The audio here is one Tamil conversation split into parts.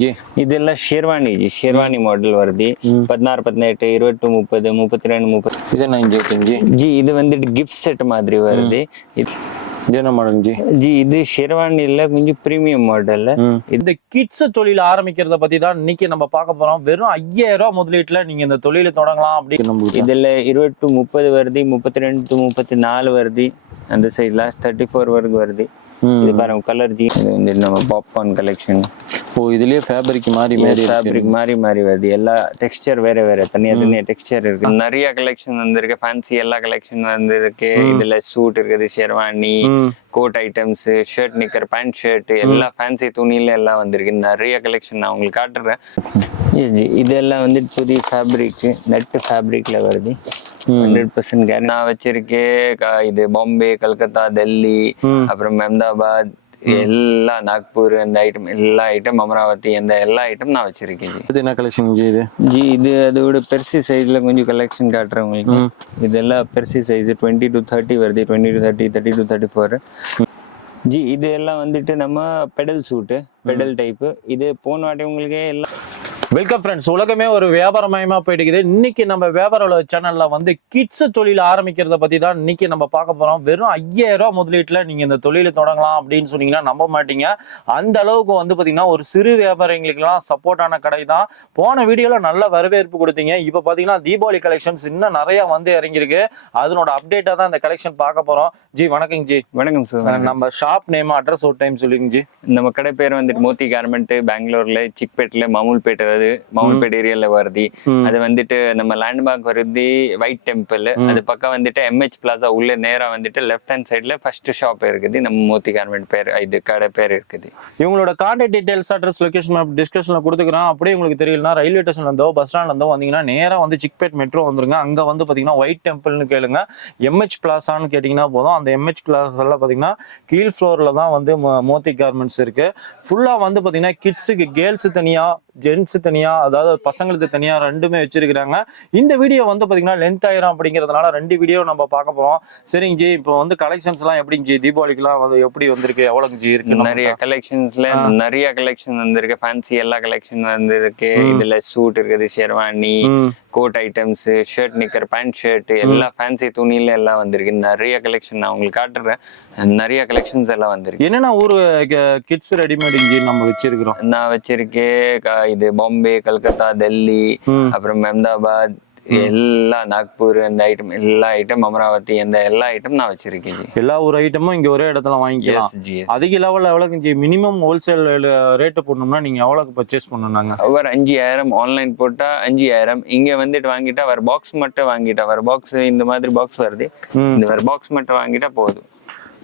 ಜಿ ಇದೆಲ್ಲ ಶೇರ್ವಾಣಿ ஜி. ಶೇರ್ವಾಣಿ மாடல் வருது. பதினாறு பதினெட்டு இருபத்தி முப்பது முப்பத்தி ரெண்டு முப்பது இது அஞ்சு ஜி ஜி இது வந்துட்டு கிஃப்ட் செட் மாதிரி வருது. என்ன மாடல் ஜி ஜி இது ஷெர்வானில கொஞ்சம் பிரீமியம் மாடல் இந்த கிட்ஸ் தொழில் ஆரம்பிக்கிறத பத்தி தான் இன்னைக்கு நம்ம பார்க்க போறோம். வெறும் ஐயாயிரம் ரூபாய் முதலீட்டுல நீங்க இந்த தொழிலை தொடங்கலாம் அப்படின்னு. இதுல இருபத்தி முப்பது வருது முப்பத்தி ரெண்டு முப்பத்தி நாலு வருது. அந்த சைட்ல தேர்ட்டி ஃபோர் வரைக்கும் வருது. இது பாருங்க கலர் ஜி இது வந்து நம்ம பாப்கார்ன் கலெக்ஷன் ஓ இதுலயே ஃபேப்ரிக் மாதிரி மாதிரி. ஃபேப்ரிக் மாதிரி மாதிரி வருது. எல்லா டெக்ஸ்சர் வேற வேற தனியா தனியா டெக்ஸ்சர் இருக்கு. நிறைய கலெக்ஷன் வந்திருக்கு. ஃபேன்சி எல்லா கலெக்ஷன் வந்திருக்கு. இதுல சூட் இருக்குது sherwani. Coat items shirt knicker pant shirt எல்லா ஃபேன்சி துணியில எல்லாம் வந்திருக்கு. நிறைய கலெக்ஷன் நான் உங்களுக்கு காட்டுறேன். இதெல்லாம் வந்து புதிய ஃபேப்ரிக் நெட் ஃபேப்ரிக்ல வருது. ஹண்ட்ரட் பர்சன்ட் கேரண்டி நான் வச்சிருக்கேன் இது பாம்பே கல்கத்தா டெல்லி அப்புறம் அஹமதாபாத் எல்லா நாக்பூர் அந்த ஐட்டம் எல்லா ஐட்டம் அமராவதி அந்த எல்லா ஐட்டம் நான் வச்சிருக்கேன் ஜி. இது என்ன கலெக்ஷன் ஜி இது? ஜி இது அதோட பெருசி சைஸ்ல கொஞ்சம் கலெக்ஷன் காட்டுறேன் உங்களுக்கு இதெல்லாம் பெருசி சைஸ் டுவெண்ட்டி டு தேர்ட்டி வருது twenty to thirty thirty to thirty four ji இது எல்லாம் வந்துட்டு நம்ம பெடல் சூட்டு பெடல் டைப்பு இது போன வாட்டி உங்களுக்கு எல்லாம் வெல்கம் ஃப்ரெண்ட்ஸ் உலகமே ஒரு வியாபாரமயமா போயிட்டு இன்னைக்கு நம்ம வியாபார உலக சேனல்ல வந்து கிட்ஸ் தொழில் ஆரம்பிக்கிறத பத்தி தான் இன்னைக்கு நம்ம பார்க்க போறோம். வெறும் ஐயாயிரம் ரூபாய் முதலீட்டுல நீங்க இந்த தொழிலை தொடங்கலாம் அப்படின்னு சொன்னீங்கன்னா நம்ப மாட்டீங்க. அந்த அளவுக்கு வந்து பாத்தீங்கன்னா ஒரு சிறு வியாபாரிகளுக்கெல்லாம் சப்போர்ட்டான கடை தான். போன வீடியோல நல்ல வரவேற்பு கொடுத்தீங்க. இப்போ பாத்தீங்கன்னா தீபாவளி கலெக்ஷன்ஸ் இன்னும் நிறைய வந்து இறங்கியிருக்கு. அதனோட அப்டேட்டா தான் இந்த கலெக்ஷன் பார்க்க போறோம். ஜி வணக்கம் ஜி வணக்கம் சார் நம்ம ஷாப் நேம் அட்ரஸ் ஒரு டைம் சொல்லுங்க ஜி நம்ம கடை பேர் மோத்தி கார்மெண்ட் பெங்களூர்ல சிக்பேட்ல மாமூல்பேட் அதாவது மாமூல்பேட் ஏரியால வருது. அது வந்துட்டு நம்ம லேண்ட்மார்க் வருது ஒயிட் டெம்பிள் அது பக்கம் வந்துட்டு எம்ஹெச் பிளாசா உள்ள நேரா வந்துட்டு லெஃப்ட் ஹேண்ட் சைடுல ஃபர்ஸ்ட் ஷாப் இருக்குது. நம்ம மோத்தி கார்மெண்ட் பேர் இது கடை பேர் இருக்குது. இவங்களோட contact details address location map டிஸ்கஷன்ல கொடுத்துக்கிறோம். அப்படியே உங்களுக்கு தெரியலனா ரயில்வே ஸ்டேஷன்ல இருந்தோ பஸ் ஸ்டாண்ட்ல இருந்தோ வந்தீங்கன்னா நேரா வந்து சிக்பேட் மெட்ரோ வந்துருங்க. அங்க வந்து பாத்தீங்கன்னா ஒயிட் டெம்பிள்னு கேளுங்க. எம்ஹெச் பிளாசான்னு கேட்டீங்கன்னா போதும். அந்த எம்ஹெச் பிளாஸ் எல்லாம் பாத்தீங்கன்னா கீழ் ஃப்ளோர்ல தான் வந்து மோ- மோத்தி கார்மெண்ட்ஸ் இருக்கு. ஃபுல்லாக வந்து பாத்தீங்கன்னா கிட்ஸுக்கு கேர்ள்ஸ் தனியா ஜென்ஸ் தனியா அதாவது பசங்களுக்கு தனியா ரெண்டுமே வச்சிருக்கிறாங்க. இந்த வீடியோ வந்து பாத்தீங்கன்னா லென்த் ஆயிரும் அப்படிங்கிறதுனால ரெண்டு வீடியோ நம்ம பார்க்க போறோம். சரிங்க ஜி இப்போ வந்து கலெக்ஷன்ஸ் எல்லாம் எப்படிங்க ஜி? தீபாவளிக்குலாம் வந்து எப்படி வந்திருக்கு? எவ்வளவு ஜி இருக்கு? நிறைய கலெக்ஷன்ஸ்ல நிறைய கலெக்ஷன் வந்திருக்கு. ஃபேன்சி எல்லா கலெக்ஷன் வந்திருக்கு. இதுல சூட் இருக்குது sherwani. Coat items shirt knicker pant shirt எல்லா ஃபேன்சி துணியில எல்லாம் வந்திருக்கு. நிறைய கலெக்ஷன் நான் உங்களுக்கு காட்டுறேன். நிறைய கலெக்ஷன்ஸ் எல்லாம் வந்திருக்கு. என்னென்ன ஊர் கிட்ஸ் ரெடிமேட் இஞ்சி நம்ம வச்சிருக்கிறோம்? நான் வச்சிருக்கேன் இது பாம்பே கல்கத்தா டெல்லி. அப்புறம் அஹமதாபாத் எல்லா நாக்பூர் அந்த ஐட்டம் எல்லா ஐட்டம் அமராவதி அந்த எல்லா ஐட்டம் நான் வச்சிருக்கேன் ஜி. எல்லா ஊர் ஐட்டமும் இங்க ஒரே இடத்துல வாங்கிக்கலாம். எஸ் ஜி எஸ் அதிக லெவல்ல எவ்வளவுக்கு ஜி? மினிமம் ஹோல்சேல் ரேட்டு போடணும்னா நீங்க எவ்வளவுக்கு பர்ச்சேஸ் பண்ணணும்னாங்க? அவர் அஞ்சாயிரம் ஆன்லைன் போட்டா அஞ்சாயிரம். இங்க வந்துட்டு வாங்கிட்டா அவர் பாக்ஸ் மட்டும் வாங்கிட்டா அவர் பாக்ஸ் இந்த மாதிரி பாக்ஸ் வருது. இந்த ஒரு பாக்ஸ் மட்டும் வாங்கிட்டா போதும்.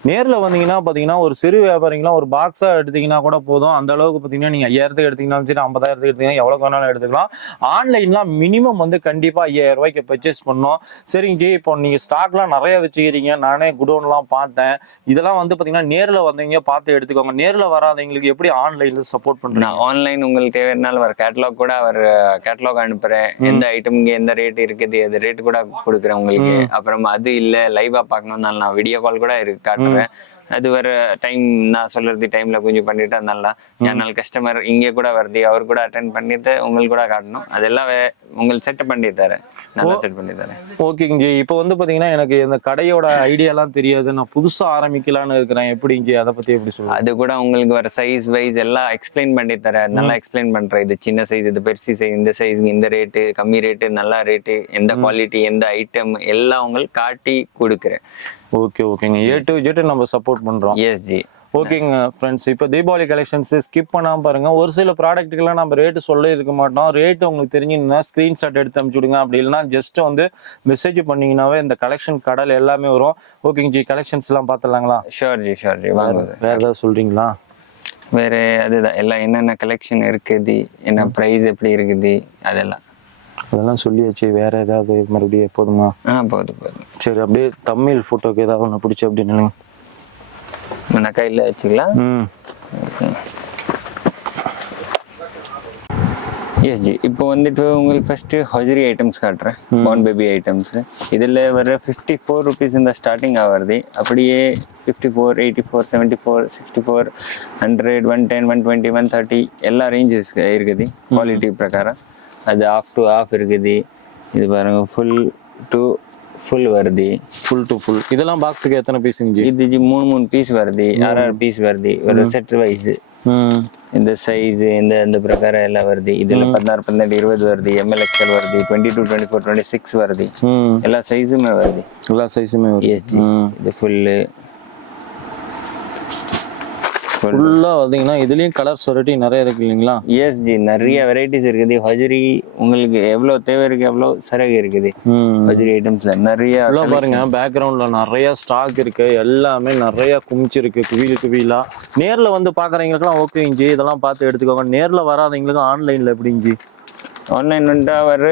நேர்ல வந்தீங்கன்னா பாத்தீங்கன்னா ஒரு சிறு வியாபாரிங்களாம் ஒரு பாக்ஸா எடுத்தீங்கன்னா கூட போதும். அந்த அளவுக்கு பாத்தீங்கன்னா நீங்க ஐயாயிரத்துக்கு எடுத்தீங்கன்னாலும் சரி ஐம்பதாயிரத்துக்கு எடுத்தீங்கன்னா எவ்வளவு வேணாலும் எடுத்துக்கலாம். ஆன்லைன்லாம் மினிமம் வந்து கண்டிப்பா ஐயாயிரம் ரூபாய்க்கு பர்ச்சேஸ் பண்ணோம் சரிங்க ஜி இப்போ நீங்க ஸ்டாக்லாம் நிறைய வச்சுக்கிறீங்க. நானே குடோன்லாம் பார்த்தேன். இதெல்லாம் வந்து பாத்தீங்கன்னா நேர்ல வந்தீங்க பார்த்து எடுத்துக்கோங்க. நேர்ல வராதவங்களுக்கு எப்படி ஆன்லைன்ல சப்போர்ட் பண்றீங்க? நான் ஆன்லைன் உங்களுக்கு தேவைன்னாலும் அவர் கேட்டலாக் கூட அவர் கேட்டலாக் அனுப்புறேன். எந்த ஐட்டம் இங்க எந்த ரேட் இருக்குது அது ரேட் கூட கொடுக்குறேன் உங்களுக்கு. அப்புறம் அது இல்ல லைவா பார்க்கணும்னால நான் வீடியோ கால் கூட இருக்கு காட்டுறேன் அது வர டைம் நான் சொல்றது டைம்ல கொஞ்சம் பண்ணிட்டு நல்லா. என்னால் கஸ்டமர் இங்கே கூட வருது அவர் கூட அட்டென்ட் பண்ணிட்டு உங்களுக்கு கூட காட்டணும். அதெல்லாம் உங்களுக்கு செட் பண்ணி தரேன். நல்லா செட் பண்ணி தரேன். ஓகேங்க ஜி இப்போ வந்து பாத்தீங்கன்னா எனக்கு இந்த கடையோட ஐடியாலாம் தெரியாது. நான் புதுசா ஆரம்பிக்கலாம்னு இருக்கிறேன். எப்படிங்க ஜி அதை பத்தி எப்படி சொல்லுங்க அது கூட உங்களுக்கு வர சைஸ் வைஸ் எல்லாம் எக்ஸ்பிளைன் பண்ணி தரேன். நல்லா எக்ஸ்பிளைன் பண்றேன். இது சின்ன சைஸ் இது பெருசி சைஸ் இந்த சைஸ் இந்த ரேட்டு கம்மி ரேட்டு நல்ல ரேட்டு எந்த குவாலிட்டி எந்த ஐட்டம் எல்லாம் உங்களுக்கு காட்டி கொடுக்குறேன். ஓகே ஓகேங்க ஏ டு ஜெட் நம்ம சப்போர்ட் பண்றோம். எஸ் ஜி ஓகேங்க ஃப்ரெண்ட்ஸ் இப்போ தீபாவளி கலெக்ஷன்ஸ் ஸ்கிப் பண்ணாம பாருங்க. ஒரு சில ப்ராடக்ட்டுக்கெல்லாம் நம்ம ரேட்டு சொல்ல இருக்க மாட்டோம். ரேட் உங்களுக்கு தெரிஞ்சுன்னா ஸ்க்ரீன்ஷாட் எடுத்து அனுப்பிச்சு விடுங்க. அப்படி இல்லைன்னா ஜஸ்ட் வந்து மெசேஜ் பண்ணீங்கன்னாவே இந்த கலெக்ஷன் கடல் எல்லாமே வரும். ஓகேங்க ஜி கலெக்ஷன்ஸ் எல்லாம் பார்த்துலாங்களா ஷோர் ஜி ஷோர் ஜி வாங்க. வேற ஏதாவது சொல்றீங்களா? வேற அதுதான். எல்லாம் என்னென்ன கலெக்ஷன் இருக்குது? என்ன ப்ரைஸ் எப்படி இருக்குது? அதெல்லாம். அதெல்லாம் சொல்லியாச்சு. வேற ஏதாவது மறுபடியும் போதுமா ஆ போதும் போதும். சரி அப்படியே தமிழ் ஃபோட்டோக்கு ஏதாவது ஒன்று பிடிச்சி அப்படின்னு நான் கையில் வச்சுக்கலாம். எஸ் ஜி இப்போ வந்துட்டு உங்களுக்கு ஃபர்ஸ்ட் ஹொஜரி ஐட்டம்ஸ் காட்டுறேன். பார்ன் பேபி ஐட்டம்ஸ் இதில் வர ஃபிஃப்டி ஃபோர் ருபீஸ் இந்த ஸ்டார்டிங் ஆகிறது அப்படியே fifty four eighty four seventy four sixty four hundred one ten one twenty one thirty எல்லா ரேஞ்சஸ் இருக்குது குவாலிட்டி பிரகாரம். அது ஆஃப் டு ஆஃப் இருக்குது. இது பாருங்க ஃபுல் டு ஃபுல் வருது ஃபுல் டு ஃபுல் இதெல்லாம் பாக்ஸுக்கு எத்தனை பீஸுங்க ஜி? இது ஜி மூணு மூணு பீஸ் வருது ஆறு ஆறு பீஸ் வருது ஒரு செட் வைஸ் இந்த சைஸ் இந்த இந்த பிரகாரம் எல்லாம் வருது இதுல பதினாறு பதினெட்டு இருபது வருது எம்எல் எக்ஸ்எல் வருது twenty two twenty four twenty six வருது எல்லா சைஸுமே வருது எல்லா சைஸுமே எஸ்ஜி இது ஃபுல்லு ஃபுல்லாக பார்த்தீங்கன்னா இதுலேயும் கலர்ஸ் வெரைட்டி நிறைய இருக்கு இல்லைங்களா? எஸ்ஜி நிறைய வெரைட்டிஸ் இருக்குது. ஹஜரி உங்களுக்கு எவ்வளவு தேவை இருக்கு எவ்வளோ சரகு இருக்குது. ஹஜரி ஐட்டம்ஸ்ல நிறைய உள்ள பாருங்க பேக்ரவுண்ட்ல நிறைய ஸ்டாக் இருக்கு. எல்லாமே நிறைய குமிச்சிருக்கு குவியல் குவியலா. நேர்ல வந்து பாக்குறவங்களுக்குலாம் ஓகே இஞ்சி இதெல்லாம் பார்த்து எடுத்துக்கோங்க. நேர்ல வராதவங்களுக்கு ஆன்லைன்ல எப்படி இஞ்சி ஆன்லைன் வந்துட்டா வர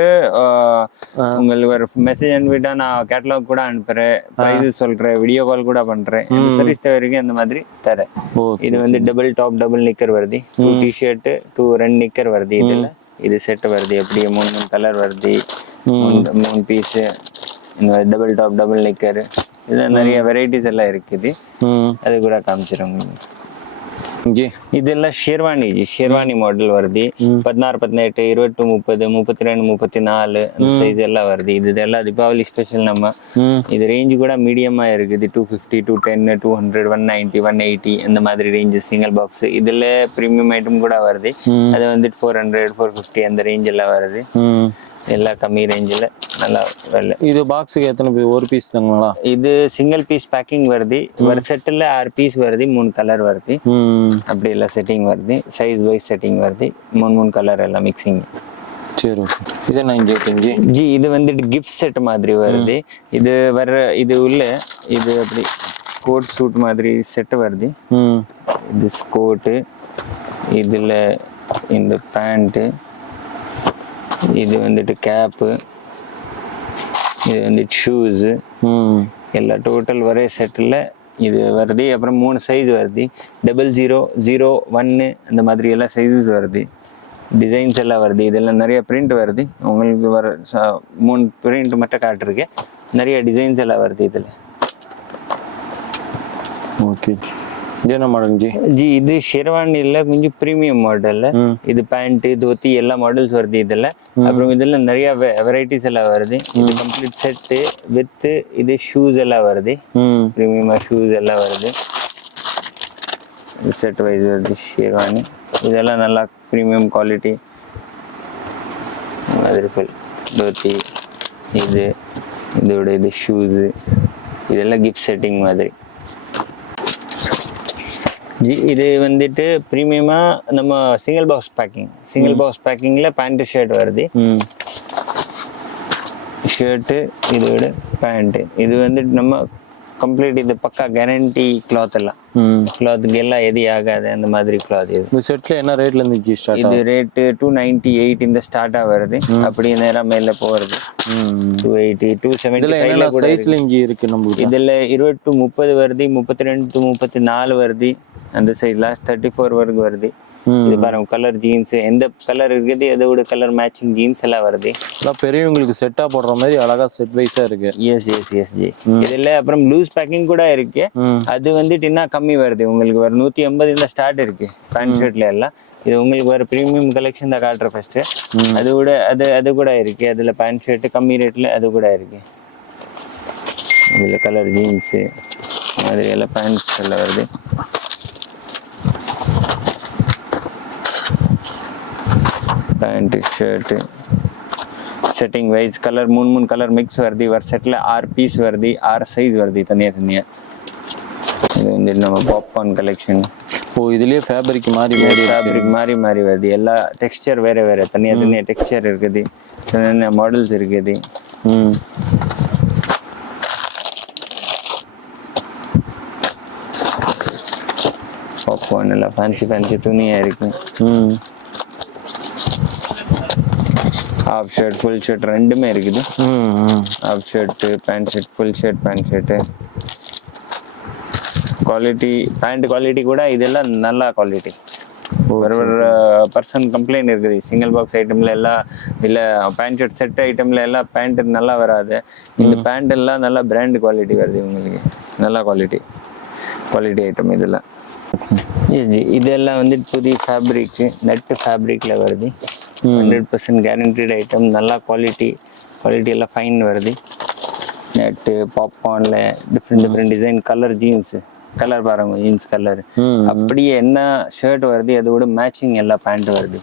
உங்களுக்கு ஒரு மெசேஜ் அனுப்பிட்டா நான் கேட்டலாக் கூட அனுப்புறேன் ப்ரைஸ் சொல்றேன் வீடியோ கால் கூட பண்றேன். சர்வீஸ் தேவை இருக்கு அந்த மாதிரி தரேன். இது வந்து டபுள் டாப் டபுள் நிக்கர் வருது. டூ டிஷர்ட் டூ ரெண்டு நிக்கர் வருது இதுல. இது செட் வருது அப்படியே மூணு மூணு கலர் வருது. மூணு பீஸ் இந்த டபுள் டாப் டபுள் நிக்கர் இதுல நிறைய வெரைட்டிஸ் எல்லாம் இருக்குது. அது கூட காமிச்சிடும் உங்களுக்கு ஷெர்வானி ஜி ஷெர்வானி மாடல் வருது. பதினாறு பதினெட்டு இருபத்தி முப்பது முப்பத்தி ரெண்டு முப்பத்தி நாலு அந்த சைஸ் எல்லாம் வருது. இது இதெல்லாம் தீபாவளி ஸ்பெஷல் நம்ம. இது ரேஞ்சு கூட மீடியமா இருக்குது. Two fifty two ten two hundred one ninety one eighty இந்த மாதிரி ரேஞ்சஸ் சிங்கிள் பாக்ஸ் இதுல ப்ரீமியம் ஐட்டம் கூட வருது. அது வந்துட்டு ஃபோர் ஹண்ட்ரட் ஃபோர் ஃபிஃப்டி அந்த ரேஞ்ச் எல்லாம் வருது. ம் எல்லாம் கம்மி ரேஞ்சில் நல்லா வரல இது பாக்ஸுக்கு எத்தனை பீஸ் ஒரு பீஸ் தாங்களா? இது சிங்கிள் பீஸ் பேக்கிங் வருது. ஒரு செட்டில் ஆறு பீஸ் வருது மூணு கலர் வருது. ம். அப்படி எல்லாம் செட்டிங் வருது. சைஸ் வைஸ் செட்டிங் வருது. மூணு மூணு கலர் எல்லாம் மிக்சிங் சரி இது இஞ்சி இஞ்சி ஜி இது வந்துட்டு கிஃப்ட் செட் மாதிரி வருது. இது வர்ற இது உள்ள இது அப்படி கோட் சூட் மாதிரி செட் வருது. ம். இது ஸ்கோட்டு இதில் இந்த பேண்ட்டு இது வந்துட்டு கேப்பு இது வந்துட்டு ஷூஸு எல்லா டோட்டல் ஒரே செட்டில் இது வருது. அப்புறம் மூணு சைஸ் வருது. டபுள் ஜீரோ ஜீரோ ஒன்று அந்த மாதிரி எல்லாம் சைஸஸ் வருது. டிசைன்ஸ் எல்லாம் வருது. இதெல்லாம் நிறைய பிரிண்ட் வருது. உங்களுக்கு வர மூணு பிரிண்ட் மட்டும் காட்டிருக்கேன். நிறைய டிசைன்ஸ் எல்லாம் வருது இதில். ஓகே என்ன மாடல் ஜி ஜி இது ஷெர்வானியில் கொஞ்சம் ப்ரீமியம் மாடல்ல ம். இது பேண்ட்டு தோத்தி எல்லா மாடல்ஸ் வருது இதில். அப்புறம் இதில் நிறைய வெரைட்டிஸ் எல்லாம் வருது. இது கம்ப்ளீட் செட்டு வித்து இது ஷூஸ் எல்லாம் வருது. ம். ப்ரீமியமாக ஷூஸ் எல்லாம் வருது. செட் வைஸ் வருது ஷேர்வானி இதெல்லாம் நல்லா ப்ரீமியம் குவாலிட்டி மாதிரி ஃபுல் தோத்தி இது இதோட இது ஷூஸு இதெல்லாம் கிஃப்ட் செட்டிங் மாதிரி. ஜி இது வந்துட்டு ப்ரீமியமாக நம்ம single box packing single box பேக்கிங்கில் pant shirt வருது. ஷர்ட்டு இதோட பேண்ட்டு இது வந்துட்டு நம்ம கம்ப்ளீட் இது பக்கா கேரண்டி கிளாத் எல்லாம். கிளாத்துக்கு எல்லாம் எது ஆகாது அந்த மாதிரி கிளாத் இது. இந்த செட்ல என்ன ரேட்ல இருந்து ஜி ஸ்டார்ட் இது ரேட்டு டூ நைன்டி எயிட் இந்த ஸ்டார்ட் வருது. அப்படியே நேரம் மேல போகிறது ம். டூ எயிட்டி டூ இதுல என்னென்ன சைஸ்ல இஞ்சி இருக்கு. நம்மளுக்கு இதுல இருபது டு முப்பது வருது முப்பத்தி ரெண்டு டு முப்பத்தி நாலு வருது. அந்த சைட் லாஸ்ட் தேர்ட்டி ஃபோர் வரைக்கும் வருது. இது பாருங்க கலர் ஜீன்ஸ் எந்த கலர் இருக்குது அதோட கலர் மேட்சிங் ஜீன்ஸ் எல்லாம் வருது. எல்லாம் பெரியவங்களுக்கு செட்டா போடுற மாதிரி அழகா செட் வைஸா இருக்கு. எஸ் எஸ் எஸ் ஜி இதுல அப்புறம் லூஸ் பேக்கிங் கூட இருக்கு. அது வந்துட்டு என்ன கம்மி வருது. உங்களுக்கு ஒரு நூத்தி எண்பது இந்த ஸ்டார்ட் இருக்கு. பேண்ட் ஷர்ட்ல எல்லாம். இது உங்களுக்கு ஒரு ப்ரீமியம் கலெக்ஷன் தான் காட்டுற ஃபர்ஸ்ட் அது கூட அது அது கூட இருக்கு. அதுல பேண்ட் ஷர்ட் கம்மி ரேட்ல அது கூட இருக்கு. இதுல கலர் ஜீன்ஸ் மாதிரி எல்லாம் பேண்ட்ஸ் எல்லாம் வருது. Pant shirt setting wise colour மூணு மூணு கலர் மிக்ஸ் வருது ஒரு செட்டில் ஆறு பீஸ் வருது ஆறு சைஸ் வருது தனியாக தனியாக இது வந்து நம்ம பாப்கார்ன் கலெக்ஷன் ஓ இதுலயே ஃபேப்ரிக் மாதிரி மாதிரி ஃபேப்ரிக் மாறி மாறி வருது எல்லா டெக்ஸ்சர் வேற வேற தனியாக தனியாக டெக்ஸ்சர் இருக்குது தனியாக மாடல்ஸ் இருக்குது ம் பாப்கார்ன் எல்லாம் ஃபேன்சி ஃபேன்சி துணியாக இருக்கு ம் ஹாஃப் ஷர்ட் ஃபுல் ஷர்ட் ரெண்டுமே இருக்குது. Half shirt pant shirt full shirt pant shirt quality pant quality கூட இதெல்லாம் நல்ல குவாலிட்டி ஒரு ஒரு பர்சன் கம்ப்ளைண்ட் இருக்குது. சிங்கிள் பாக்ஸ் ஐட்டம்ல எல்லாம் இல்லை பேண்ட் ஷர்ட் செட் ஐட்டம்ல எல்லாம் பேண்ட் நல்லா வராது. இந்த பேண்ட் எல்லாம் நல்லா பிராண்ட் குவாலிட்டி வருது உங்களுக்கு நல்ல குவாலிட்டி குவாலிட்டி ஐட்டம் இதெல்லாம். இதெல்லாம் வந்து புதிய ஃபேப்ரிக்கு நெட்டு ஃபேப்ரிக்ல வருது. ஹண்ட்ரட் பர்சன்ட் கேரண்டட் ஐட்டம் நல்லா குவாலிட்டி குவாலிட்டி எல்லாம் ஃபைன் வருது. Net பாப்கார்னில் different different design colour jeans colour பாருங்க ஜீன்ஸ் கலர் அப்படியே என்ன ஷர்ட் வருது அதோட மேட்சிங் எல்லா பேண்ட் வருது.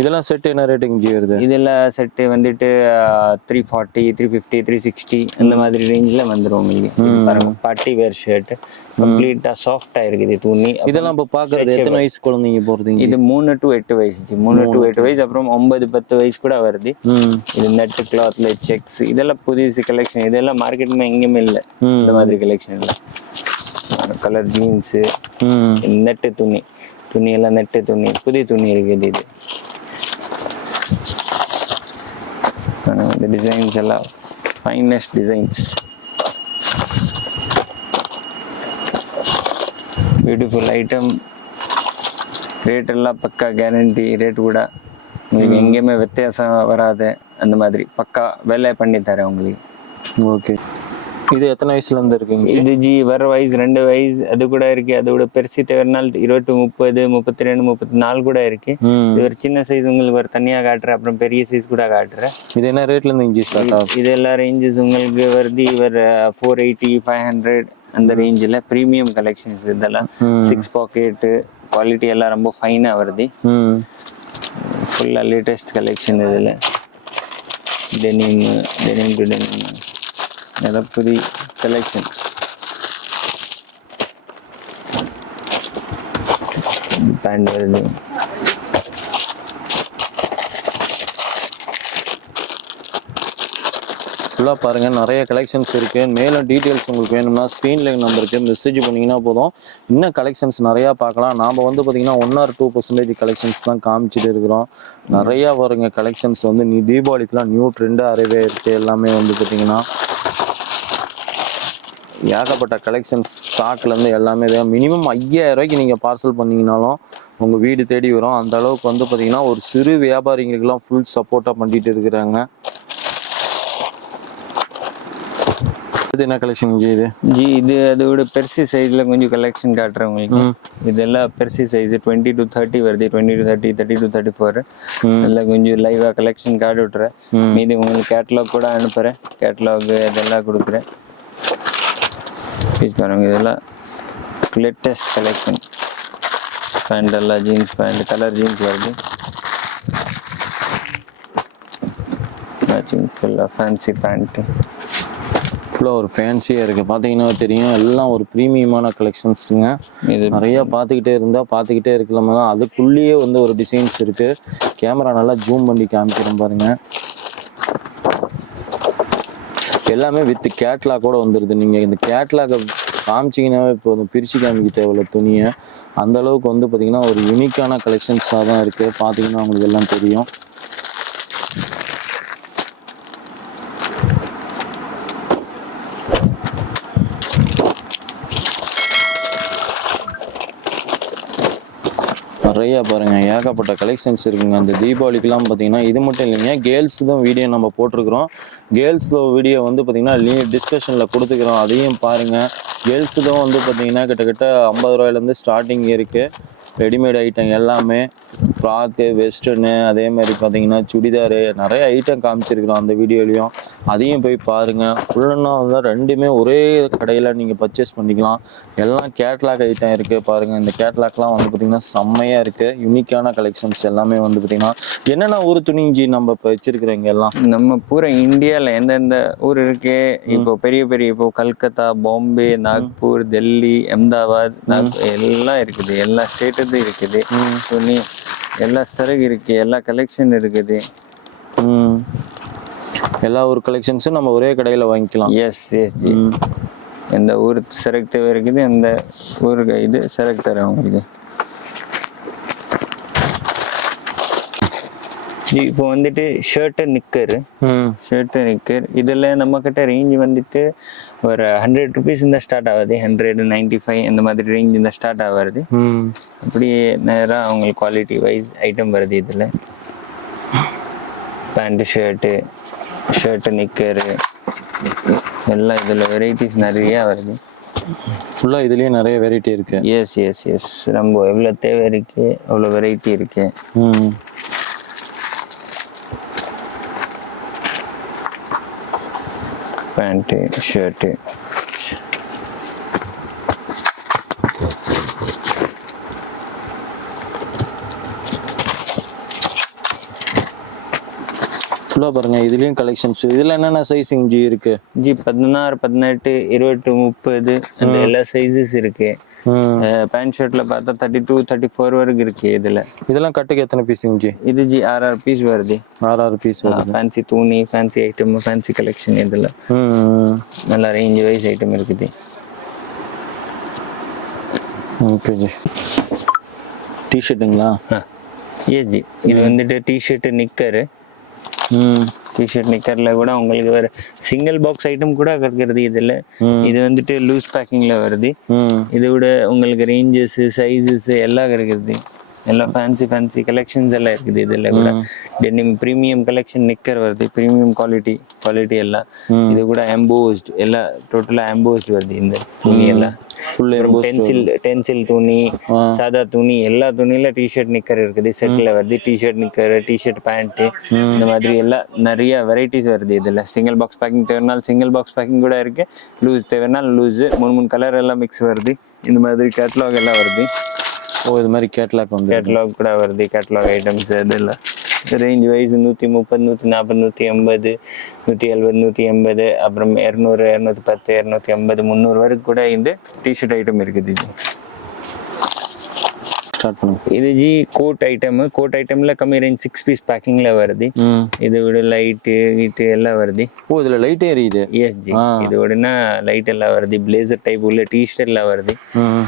இதெல்லாம் செட் என்ன ரேட்டுங்க ஜி வருது? இதெல்லாம் செட்டு வந்துட்டு three forty three fifty three sixty அந்த மாதிரி ரேஞ்சில் வந்துடும் உங்களுக்கு. பார்ட்டி வேர் ஷர்ட் கம்ப்ளீட்டாக சாஃப்டாக இருக்குது துணி. இதெல்லாம் இப்போ பார்க்கறது எத்தனை வயசு குழந்தைங்க போகிறதுங்க இது மூணு டு எட்டு வயசு மூணு டு எட்டு வயசு அப்புறம் ஒன்பது பத்து வயசு கூட வருது. இது நெட் கிளாத்ல செக்ஸ் இதெல்லாம் புதுசு கலெக்ஷன் இதெல்லாம் மார்க்கெட்ல எங்கேயுமே இல்லை. இந்த மாதிரி கலெக்ஷன் இல்லை கலர் ஜீன்ஸு நெட்டு துணி. துணி எல்லாம் நெட்டு துணி புதிய துணி இருக்குது இது. இந்த டிசைன்ஸ் எல்லாம் finest designs beautiful item rate எல்லாம் பக்கா கேரண்டி ரேட் கூட. உங்களுக்கு எங்கேயுமே வித்தியாசம் வராது. அந்த மாதிரி பக்கா வேலை பண்ணி தரேன் உங்களுக்கு. ஓகே. இது எத்தனை வயசுல இருந்து இருக்குங்க இது ஜி வர வயசு ரெண்டு வயசு அது கூட இருக்கு. அதோட பெருசு தேவைனால் இருபத்தி முப்பது முப்பத்தி ரெண்டு முப்பத்தி நாலு கூட இருக்கு. இது ஒரு சின்ன சைஸ் உங்களுக்கு ஒரு தனியா காட்டுறேன். அப்புறம் பெரிய சைஸ் கூட காட்டுறேன். இது என்ன ரேட்ல இருந்து ஜி ஸ்டார்ட் ஆகும் இது எல்லா ரேஞ்சஸ் உங்களுக்கு வருது. இவர் ஃபோர் எயிட்டி ஃபைவ் ஹண்ட்ரட் அந்த ரேஞ்சில் ப்ரீமியம் கலெக்ஷன்ஸ் இதெல்லாம். சிக்ஸ் பாக்கெட்டு குவாலிட்டி எல்லாம் ரொம்ப ஃபைனாக வருது. ஃபுல்லாக லேட்டஸ்ட் கலெக்ஷன் இதில். டெனிம் டெனிம் டு டெனிம் இதெல்லாம் கலெக்ஷன் பேண்ட் வருது ஃபுல்லாக பாருங்கள் நிறைய கலெக்ஷன்ஸ் இருக்குது மேலும் டீட்டெயில்ஸ் உங்களுக்கு வேணும்னா ஸ்க்ரீனில் நம்பருக்கு மெசேஜ் பண்ணீங்கன்னா போதும். இன்னும் கலெக்ஷன்ஸ் நிறையா பார்க்கலாம். நாம் வந்து பார்த்திங்கன்னா one or two percentage collections தான் காமிச்சிட்டு இருக்கிறோம். நிறையா வருங்க கலெக்ஷன்ஸ் வந்து. நீ தீபாவளிக்குலாம் நியூ ட்ரெண்டாக அரைவே இருக்குது எல்லாமே வந்து பார்த்தீங்கன்னா ஏகப்பட்ட கலெக்ஷன்ஸ் ஸ்டாக்லேருந்து எல்லாமே தான் மினிமம் ஐயாயிரம் ரூபாய்க்கு நீங்கள் பார்சல் பண்ணீங்கனாலும் உங்கள் வீடு தேடி வரும். அந்த அளவுக்கு வந்து பார்த்தீங்கன்னா ஒரு சிறு வியாபாரிகளுக்கெல்லாம் ஃபுல் சப்போர்ட்டாக பண்ணிட்டு இருக்கிறாங்க. இது என்ன கலெக்ஷன் ஜி இது? ஜி இது அதோட பெருசு சைஸில் கொஞ்சம் கலெக்ஷன் காட்டுறேன் உங்களுக்கு. இதெல்லாம் பெருசு சைஸ் டுவெண்ட்டி டு தேர்ட்டி வருது. Twenty to thirty thirty to thirty four இதெல்லாம் கொஞ்சம் லைவாக கலெக்ஷன் கார்டு விட்டுறேன். மீதி உங்களுக்கு கேட்லாக் கூட அனுப்புகிறேன் கேட்லாக் இதெல்லாம் கொடுக்குறேன். பாருங்க இதெல்லாம் லேட்டஸ்ட் கலெக்ஷன் பேண்ட் எல்லாம் ஜீன்ஸ் பேண்ட் கலர் ஜீன்ஸ் வருது. மேட்சிங் ஃபுல்லாக ஃபேன்சி பேண்ட்டு ஃபுல்லாக ஒரு ஃபேன்சியாக இருக்குது பார்த்தீங்கன்னா தெரியும் எல்லாம் ஒரு ப்ரீமியமான கலெக்ஷன்ஸுங்க இது நிறைய பார்த்துக்கிட்டே இருந்தால் பார்த்துக்கிட்டே இருக்கலாம் அதுக்குள்ளேயே வந்து ஒரு டிசைன்ஸ் இருக்குது கேமரா நல்லா ஜூம் பண்ணி காமிக்கிறேன் பாருங்க. எல்லாமே வித் கேட்லாக்கோட வந்துடுது நீங்கள் இந்த கேட்லாக்கை காமிச்சிங்கன்னாவே இப்போ பிரித்து காமிக்க தேவையில்ல துணியை. அந்த அளவுக்கு வந்து பார்த்தீங்கன்னா ஒரு யூனிக்கான கலெக்ஷன்ஸாக தான் இருக்குது பார்த்தீங்கன்னா உங்களுக்கு எல்லாம் தெரியும். நிறைய பாருங்க ஏகப்பட்ட கலெக்ஷன்ஸ் இருக்குங்க. அந்த தீபாவளிக்கெல்லாம் பார்த்தீங்கன்னா இது மட்டும் இல்லைங்க கேர்ள்ஸ் தான் வீடியோ நம்ம போட்டிருக்கிறோம். கேர்ள்ஸில் வீடியோ வந்து பார்த்தீங்கன்னா டிஸ்கஷனில் கொடுத்துக்கிறோம். அதையும் பாருங்க. கேர்ள்ஸ் தான் வந்து பார்த்தீங்கன்னா கிட்டத்தட்ட ஐம்பது ரூபாயிலேருந்து ஸ்டார்டிங் இருக்குது ரெடிமேட் ஐட்டம் எல்லாமே. ஃப்ராக்கு வெஸ்டர்னு அதே மாதிரி பார்த்தீங்கன்னா சுடிதாரு நிறைய ஐட்டம் காமிச்சிருக்கிறோம் அந்த வீடியோலையும். அதையும் போய் பாருங்கள் ஃபுல்லுன்னா வந்து ரெண்டுமே ஒரே கடையில் நீங்கள் பர்ச்சேஸ் பண்ணிக்கலாம். எல்லாம் கேட்லாக் ஐட்டம் இருக்குது பாருங்கள் இந்த கேட்லாக்லாம் வந்து பார்த்திங்கன்னா செம்மையாக இருக்குது யூனிக்கான கலெக்ஷன்ஸ் எல்லாமே வந்து பார்த்திங்கன்னா என்னென்ன ஊர் துணிஞ்சி நம்ம இப்போ வச்சிருக்கிறோங்க எல்லாம்? நம்ம பூரா இந்தியால எந்தெந்த ஊர் இருக்கு? இப்போ பெரிய பெரிய இப்போ கல்கத்தா பாம்பே நாக்பூர் டெல்லி அஹமதாபாத் எல்லாம் இருக்குது. எல்லா ஸ்டேட்டதும் இருக்குது. துணி எல்லா சரகு இருக்கு எல்லா கலெக்ஷன் இருக்குது. எல்லா ஊர் கலெக்ஷன்ஸும் நம்ம ஒரே கடையில் வாங்கிக்கலாம். எஸ் எஸ் ஜி எந்த ஊர் சரக்கு தேவை இருக்குது அந்த ஊருக்கு இது சரக்கு தரேன் உங்களுக்கு? இப்போ வந்துட்டு ஷர்ட்டு நிக்கரு ஷர்ட்டு நிக்கர் இதில் நம்மக்கிட்ட ரேஞ்ச் வந்துட்டு ஒரு ஹண்ட்ரட் ருபீஸ் இருந்தால் ஸ்டார்ட் ஆகுது. ஹண்ட்ரட் நைன்டி ஃபைவ் இந்த மாதிரி ரேஞ்ச் இருந்தால் ஸ்டார்ட் ஆகுது ம். அப்படியே நேராக அவங்களுக்கு குவாலிட்டி வைஸ் ஐட்டம் வருது இதில். பேண்ட்டு ஷர்ட்டு ஷர்ட்டு நிக்கரு எல்லாம் இதில் வெரைட்டிஸ் நிறைய வருது. ஃபுல்லாக இதுலேயே நிறைய வெரைட்டி இருக்கு. எஸ் எஸ் எஸ் ரொம்ப எவ்வளோ தேவை இருக்கு அவ்வளோ வெரைட்டி இருக்கு. Pant shirt. ஃபுல்லாக பாருங்க இதுலேயும் கலெக்ஷன்ஸ் இதில் என்னென்ன சைஸிங் ஜி இருக்கு? ஜி பதினாறு பதினெட்டு இருபட்டு முப்பது அந்த எல்லா சைஸஸ் இருக்கு. ம் பேண்ட் ஷர்ட்ல பார்த்தா தேர்ட்டி டூ தேர்ட்டி ஃபோர் வரைக்கும் இருக்கு இதுல. இதெல்லாம் கட்டுக்கு எத்தனை பீஸுங்க ஜி? இது ஜி ஆறு ஆறு பீஸ் வருது. ஆறு ஆறு பீஸ் வருது. ஃபேன்சி துணி ஃபேன்சி ஐட்டம் ஃபேன்சி கலெக்ஷன் இதுல. நல்லா ரேஞ்ச் வைஸ் ஐட்டம் இருக்குது. ஓகே ஜி. டிஷர்ட்டுங்களா எஸ் ஜி. இது வந்துட்டு டிஷர்ட் நிக்கரு டிஷர்ட் நிக்கர்ல கூட உங்களுக்கு வேற சிங்கிள் பாக்ஸ் ஐட்டம் கூட இருக்கிறது இதுல இது வந்துட்டு லூஸ் பேக்கிங்ல வருது. ம். இதை விட உங்களுக்கு ரேஞ்சஸ் சைஸஸ் எல்லாம் இருக்குது எல்லாம் ஃபேன்சி ஃபேன்சி கலெக்ஷன்ஸ் எல்லாம் இருக்குது. இதில் கூட டெனிம் ப்ரீமியம் கலெக்ஷன் நிக்கர் வருது. ப்ரீமியம் குவாலிட்டி குவாலிட்டி எல்லாம். இது கூட எம்போஸ்ட் எல்லாம் டோட்டலாக எம்போஸ்ட் வருது இந்த துணி எல்லாம். ஃபுல் டென்சில் டென்சில் துணி சாதா துணி எல்லா துணியில டிஷர்ட் நிக்கர் இருக்குது. செட்ல வருது. டிஷர்ட் நிக்கர் டிஷர்ட் பேண்ட் இந்த மாதிரி எல்லாம் நிறைய வெரைட்டிஸ் வருது இதுல. சிங்கிள் பாக்ஸ் பேக்கிங் தேவைனாலும் சிங்கிள் பாக்ஸ் பேக்கிங் கூட இருக்கு. லூஸ் தேவைனாலும் லூஸ் மூணு மூணு கலர் எல்லாம் மிக்ஸ் வருது. இந்த மாதிரி கேட்லாக் எல்லாம் வருது. ஓ இது மாதிரி கேட்லாக் வந்து கேட்லாக் கூட வருது. கேட்லாக் ஐட்டம்ஸ் இதெல்லாம் ரேஞ்ச் வைஸ் நூற்றி முப்பது நூற்றி நாற்பது நூற்றி எண்பது நூற்றி எழுபது நூற்றி எண்பது அப்புறம் இரநூறு இரநூத்தி பத்து இரநூத்தி ஐம்பது முந்நூறு வரைக்கும் கூட இந்த டிஷர்ட் ஐட்டம் இருக்குது ஸ்டார்ட் பண்ணுங்க இது ஜி கோட் ஐட்டம் கோட் ஐட்டம்ல கம்மி ரேஞ்ச் சிக்ஸ் பீஸ் பேக்கிங்ல வருது. ம். இது விட லைட்டு கீட்டு எல்லாம் வருது. ஓ இதில் லைட்டே எரியுது எஸ் ஜி. இது விடனா லைட் எல்லாம் வருது. பிளேசர் டைப் உள்ள டிஷர்ட் எல்லாம் வருது.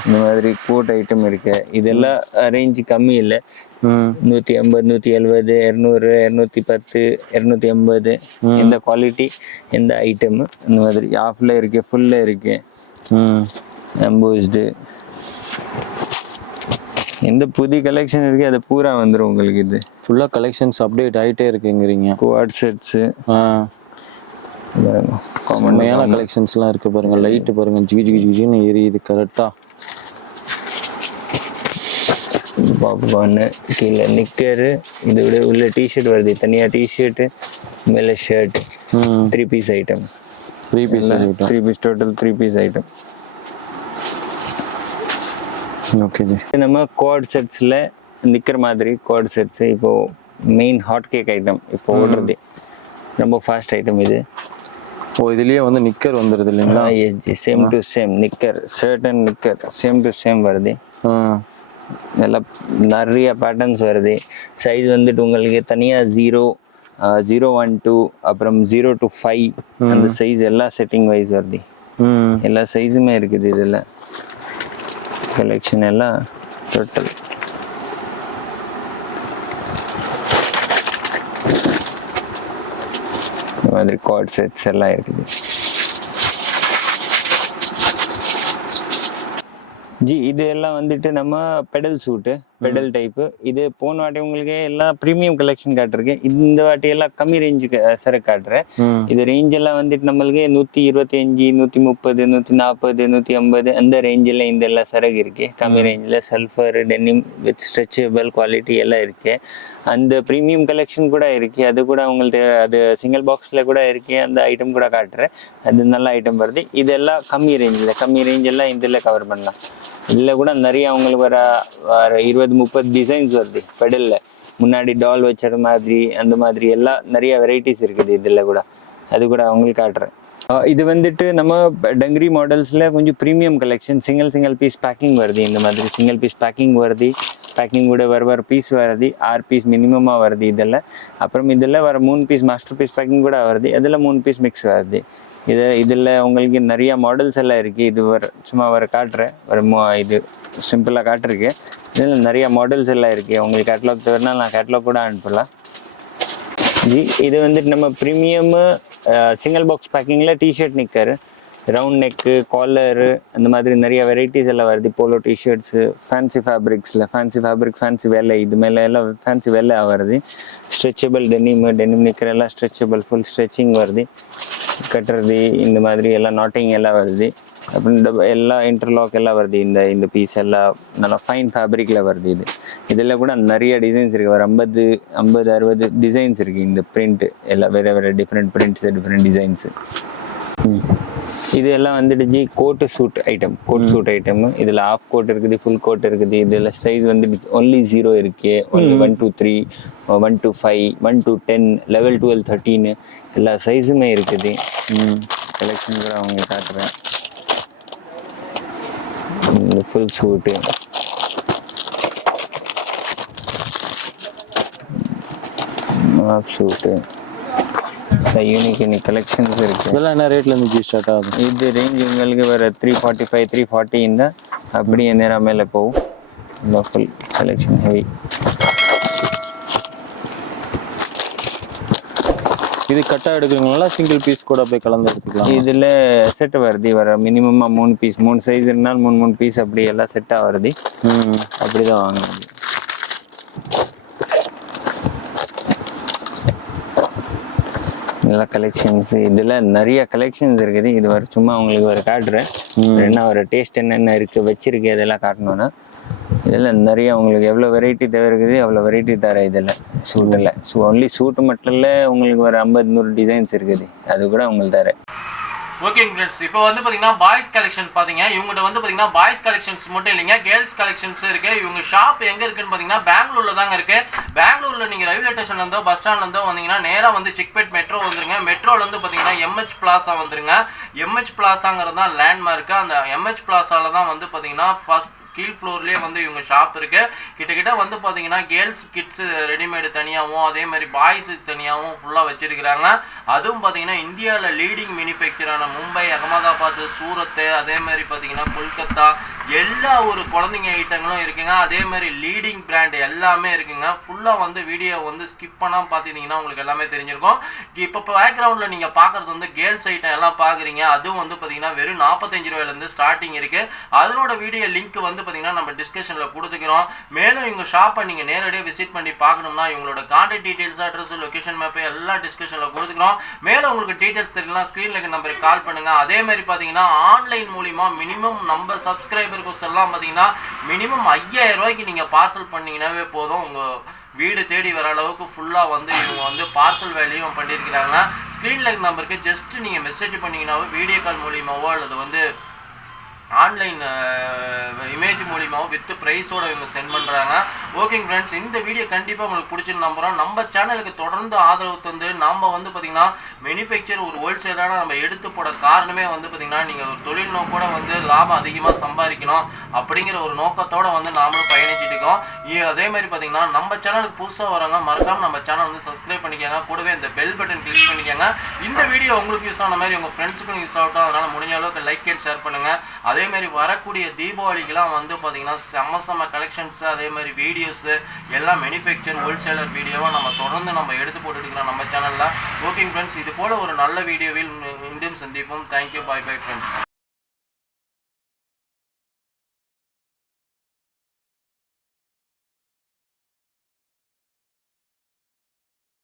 இந்த மாதிரி கோட் ஐட்டம் இருக்கு. இதெல்லாம் ரேஞ்ச் கம்மி இல்லை. நூற்றி ஐம்பது நூற்றி எழுபது இரநூறு இரநூத்தி பத்து இரநூத்தி எண்பது எந்த குவாலிட்டி எந்த ஐட்டம் இந்த மாதிரி. ஆஃப்ல இருக்கு ஃபுல்ல இருக்கு. எம்போஸ்டு எந்த புது கலெக்ஷன் இருக்கு அது பூரா வந்துடும் உங்களுக்கு இது. ஃபுல்லாக கலெக்ஷன்ஸ் அப்டேட் ஆகிட்டே இருக்குங்கிறீங்க. குவாட் செட்ஸு ஆ. காமன் உண்மையான கலெக்ஷன்ஸ்லாம் இருக்கு பாருங்க. லைட்டு பாருங்க. ஜிகி ஜிகி ஜிகின்னு எரியுது கரெக்டாக பாப்கார்னு கீழே நிக்கரு. இது விட உள்ள டிஷர்ட் வருது. தனியாக டிஷர்ட்டு மேலே shirt three piece item three piece three piece total three piece item okay நம்ம குவாட் செட்ஸில் நிற்கிற மாதிரி குவாட் செட்ஸ் இப்போ மெயின் ஹாட் கேக் ஐட்டம் இப்போ ஓடுறது. ரொம்ப ஃபாஸ்ட் ஐட்டம் இது. ஓ இதுலயே வந்து நிக்கர் வந்துருது இல்லைங்களா? Yes ji same to same knicker shirt and knicker same to same வருது. எல்லாம் நிறைய பேட்டர்ன்ஸ் வருது. சைஸ் வந்துட்டு உங்களுக்கு தனியாக ஜீரோ ஜீரோ ஒன் டூ அப்புறம் ஜீரோ டு ஃபைவ் அந்த சைஸ் எல்லா செட்டிங் வைஸ் வருது. எல்லா சைஸுமே இருக்குது இதில். கலெக்ஷன் எல்லாம் டோட்டல் இந்த மாதிரி கார்ட் செட்ஸ் எல்லாம் இருக்குது ஜி இது எல்லாம் வந்துட்டு நம்ம பெடல் சூட்டு பெடல் டைப்பு இது போன வாட்டி உங்களுக்கு எல்லாம் ப்ரீமியம் கலெக்ஷன் காட்டிருக்கேன். இந்த வாட்டி எல்லாம் கம்மி ரேஞ்சுக்கு சரக்கு காட்டுறேன். இது ரேஞ்ச் எல்லாம் வந்துட்டு நம்மளுக்கு நூற்றி இருபத்தி அஞ்சு நூற்றி முப்பது நூற்றி நாற்பது நூற்றி ஐம்பது அந்த ரேஞ்சில் இந்த எல்லாம் சரகு இருக்கு. கம்மி ரேஞ்சில் sulphur denim with stretchable quality எல்லாம் இருக்கு. அந்த ப்ரீமியம் கலெக்ஷன் கூட இருக்கு. அது கூட உங்களுக்கு அது சிங்கிள் பாக்ஸில் கூட இருக்கு. அந்த ஐட்டம் கூட காட்டுறேன். அது நல்ல ஐட்டம் வருது. இதெல்லாம் கம்மி ரேஞ்சில் கம்மி ரேஞ்ச் எல்லாம் இதில் கவர் பண்ணலாம். இதில் கூட நிறைய அவங்களுக்கு வர வர இருபது முப்பது டிசைன்ஸ் வருது. பெடலில் முன்னாடி டால் வச்சது மாதிரி அந்த மாதிரி எல்லாம் நிறைய வெரைட்டிஸ் இருக்குது இதில் கூட. அது கூட அவங்களுக்கு காட்டுறேன். இது வந்துட்டு நம்ம டங்கிரி மாடல்ஸில் கொஞ்சம் premium collection single single piece packing வருது. இந்த மாதிரி சிங்கிள் பீஸ் பேக்கிங் வருது. பேக்கிங் கூட வர வர பீஸ் வருது. ஆறு பீஸ் மினிமமாக வருது இதில். அப்புறம் இதில் வர மூணு பீஸ் மாஸ்டர் பீஸ் பேக்கிங் கூட வருது. இதில் மூணு பீஸ் மிக்ஸ் வருது. இது இதில் உங்களுக்கு நிறைய மாடல்ஸ் எல்லாம் இருக்குது இது வர சும்மா வர காட்டுறேன். ஒரு மோ இது சிம்பிளாக காட்டுருக்கு. இதில் நிறைய மாடல்ஸ் எல்லாம் இருக்குது உங்களுக்கு கேட்லாக் தவிரனா நான் கேட்லாக் கூட அனுப்பலாம். ஜி இது வந்துட்டு நம்ம ப்ரீமியம்மு சிங்கிள் பாக்ஸ் பேக்கிங்கில் டிஷர்ட் நிற்காரு ரவுண்ட் நெக்கு காலரு அந்த மாதிரி நிறைய வெரைட்டிஸ் எல்லாம் வருது. போலோ டிஷர்ட்ஸு ஃபேன்சி ஃபேப்ரிக்ஸில் ஃபேன்சி ஃபேப்ரிக் ஃபேன்சி வேலை இது மேலே எல்லாம் ஃபேன்சி வேலை வருது. ஸ்ட்ரெச்சபிள் டெனிம் டெனிம் நிற்கிற எல்லாம் ஸ்ட்ரெச்சபிள் ஃபுல் ஸ்ட்ரெச்சிங் வருது. கட்டுறது இந்த மாதிரி எல்லாம் நாட்டிங் எல்லாம் வருது. அப்புறம் இந்த எல்லா இன்டர்லாக் எல்லாம் வருது இந்த இந்த பீஸ் எல்லாம். நல்லா ஃபைன் ஃபேப்ரிக்கில் வருது இது. இதில் கூட நிறைய டிசைன்ஸ் இருக்குது ஒரு ஐம்பது ஐம்பது அறுபது டிசைன்ஸ் இருக்குது இந்த பிரிண்ட் எல்லாம் வேறு வேறு டிஃப்ரெண்ட் பிரிண்ட்ஸ் டிஃப்ரெண்ட் டிசைன்ஸ் இது எல்லாம் வந்துட்டு ji coat suit item coat suit item இதில் ஆஃப் கோட் இருக்குது ஃபுல் கோட் இருக்குது. இதில் சைஸ் வந்து ஒன்லி ஜீரோ இருக்கு. Only one two three one two five one two ten eleven twelve thirteen எல்லா சைஸுமே இருக்குது. கலெக்ஷன் கூட அவங்க காட்டுறேன். இந்த ஃபுல் சூட்டு ஆஃப் சூட்டு யூனிக் யூனிக் கலெக்ஷன்ஸ் இருக்குது இதெல்லாம் என்ன ரேட்ல இருந்து ஜி ஸ்டார்ட் ஆகுது? இது ரேஞ்ச் உங்களுக்கு வர three forty five three forty இந்த அப்படியே நேரம் மேலே போகும். ஃபுல் கலெக்ஷன் ஹெவி இது கட்டா எடுக்கிறீங்களா சிங்கிள் பீஸ் கூட போய் கலந்து எடுத்துக்கலாம். இதில் செட் வருது வர மினிமமாக மூணு பீஸ் மூணு சைஸ் இருந்தாலும் மூணு மூணு பீஸ் அப்படி எல்லாம் செட்டாக வருது. அப்படி தான் வாங்குறது. இதெல்லாம் கலெக்ஷன்ஸ் இதில் நிறைய கலெக்ஷன்ஸ் இருக்குது. இது வர சும்மா உங்களுக்கு ஒரு காட்டுறேன். என்ன ஒரு டேஸ்ட் என்னென்ன இருக்குது வச்சிருக்கு இதெல்லாம் காட்டணும்னா இதில் நிறைய உங்களுக்கு எவ்வளோ வெரைட்டி தேவை இருக்குது அவ்வளோ வெரைட்டி தர இதில் சூட்டில் ஸோ ஒன்லி சூட்டு மட்டும் இல்லை உங்களுக்கு ஒரு ஐம்பது நூறு டிசைன்ஸ் இருக்குது. அது கூட உங்களுக்கு தரேன் ஓகேங்க ஃப்ரெண்ட்ஸ் இப்போ வந்து பார்த்தீங்கன்னா பாய்ஸ் கலெக்ஷன் பார்த்தீங்க இவங்ககிட்ட வந்து பார்த்தீங்கன்னா பாய்ஸ் கலெக்ஷன்ஸ் மட்டும் இல்லைங்க. கேர்ள்ஸ் கலெக்ஷன்ஸ் இருக்கு. இவங்க ஷாப் எங்க இருக்குன்னு பார்த்தீங்கன்னா பெங்களூர்ல தாங்க இருக்கு. பெங்களூர்ல நீங்க ரயில்வே ஸ்டேஷன்ல இருந்தோ பஸ் ஸ்டாண்ட்ல இருந்தோ வந்தீங்கன்னா நேரா வந்து சிக்பேட் மெட்ரோ வந்துருங்க. மெட்ரோல இருந்து பார்த்தீங்கன்னா எம்ஹெச் பிளாசா வந்துருங்க. எம்ஹெச் பிளாசாங்கிறது தான் லேண்ட்மார்க் அந்த எம்ஹெச் பிளாசால தான் வந்து பார்த்தீங்கன்னா ஃபர்ஸ்ட் கீழ் ஃப்ளோர்லேயே வந்து இவங்க ஷாப் இருக்கு. கிட்டக்கிட்ட வந்து பார்த்தீங்கன்னா கேர்ள்ஸ் கிட்ஸ் ரெடிமேடு தனியாகவும் அதே மாதிரி பாய்ஸ் தனியாகவும் ஃபுல்லாக வச்சிருக்கிறாங்க. அதுவும் பார்த்தீங்கன்னா இந்தியாவில் லீடிங் மேனுஃபேக்சரான மும்பை அகமதாபாத் சூரத் அதே மாதிரி பார்த்தீங்கன்னா கொல்கத்தா எல்லா ஒரு குழந்தைங்க ஐட்டங்களும் இருக்குங்க. அதே மாதிரி லீடிங் பிராண்ட் எல்லாமே இருக்குங்க. ஃபுல்லாக வந்து வீடியோ வந்து ஸ்கிப் பண்ணால் பார்த்தீங்கன்னா உங்களுக்கு எல்லாமே தெரிஞ்சிருக்கும். இப்போ பேக்ரவுண்டில் நீங்கள் பார்க்குறது வந்து கேர்ள்ஸ் ஐட்டம் எல்லாம் பார்க்குறீங்க அதுவும் வந்து பார்த்தீங்கன்னா வெறும் நாற்பத்தஞ்சு ரூபாயிலேருந்து ஸ்டார்டிங் இருக்குது அதனோட வீடியோ லிங்க் வந்து பார்த்தீங்கன்னா நம்ம டிஸ்கிரிப்ஷனில் கொடுத்துக்கிறோம். மேலும் இவங்க ஷாப்பை நீங்கள் நேரடியாக விசிட் பண்ணி பார்க்கணும்னா இவங்களோட கான்டாக்ட் டீட்டெயில்ஸ் அட்ரஸ் லொக்கேஷன் மேப்பை எல்லாம் டிஸ்கிரிப்ஷனில் கொடுத்துக்கிறோம். மேலும் உங்களுக்கு டீட்டெயில்ஸ் தெரியலாம் ஸ்க்ரீனில் இருக்க நம்பருக்கு கால் பண்ணுங்க. அதே மாதிரி பார்த்தீங்கன்னா ஆன்லைன் மூலிமா மினிமம் நம்ம சப்ஸ்கிரைபருக்கு எல்லாம் பார்த்தீங்கன்னா மினிமம் ஐயாயிரம் ரூபாய்க்கு நீங்கள் பார்சல் பண்ணீங்கன்னாவே போதும். உங்கள் வீடு தேடி வர அளவுக்கு ஃபுல்லாக வந்து இவங்க வந்து பார்சல் வேலையும் பண்ணியிருக்கிறாங்க. ஸ்க்ரீனில் நம்பருக்கு ஜஸ்ட் நீங்கள் மெசேஜ் பண்ணிங்கன்னாவோ வீடியோ கால் மூலியமாவோ அல்லது வந்து ஆன்லைன் இமேஜ் மூலியமாகவும் வித் ப்ரைஸோட இவங்க சென்ட் பண்ணுறாங்க ஓகேங்க ஃப்ரெண்ட்ஸ் இந்த வீடியோ கண்டிப்பாக உங்களுக்கு பிடிச்சிருந்து நம்புகிறோம் நம்ம சேனலுக்கு தொடர்ந்து ஆதரவு தந்து நம்ம வந்து பார்த்திங்கன்னா மேனுஃபேக்சர் ஒரு ஹோல்சேலான நம்ம எடுத்து போட காரணமே வந்து பார்த்திங்கன்னா நீங்கள் ஒரு தொழில் நோக்கோட வந்து லாபம் அதிகமாக சம்பாதிக்கணும் அப்படிங்கிற ஒரு நோக்கத்தோடு வந்து நாமளும் பயணிச்சுட்டு இருக்கோம். அதே மாதிரி பார்த்திங்கன்னா நம்ம சேனலுக்கு புதுசாக வரவங்க மறக்காமல் நம்ம சேனல் வந்து சப்ஸ்கிரைப் பண்ணிக்கோங்க. கூடவே இந்த பெல் பட்டன் கிளிக் பண்ணிக்கோங்க. இந்த வீடியோ உங்களுக்கு யூஸ் ஆன மாதிரி உங்கள் ஃப்ரெண்ட்ஸுக்கும் யூஸ் ஆகட்டும் அதனால் முடிஞ்ச அளவுக்கு லைக் அண்ட் ஷேர் பண்ணுங்கள் அதே மாதிரி வரக்கூடிய தீபாவளிக்கெல்லாம் வந்து பார்த்தீங்கன்னா செம்ம செம்ம கலெக்ஷன்ஸ் அதே மாதிரி வீடியோஸு எல்லாம் மேனுஃபேக்சர் ஹோல்சேலர் வீடியோவாக நம்ம தொடர்ந்து நம்ம எடுத்து போட்டுருக்கிறோம் நம்ம சேனலில் ஓகே ஃப்ரெண்ட்ஸ் இது போல் ஒரு நல்ல வீடியோவில் மீண்டும் சந்திப்போம். Thank you bye bye friends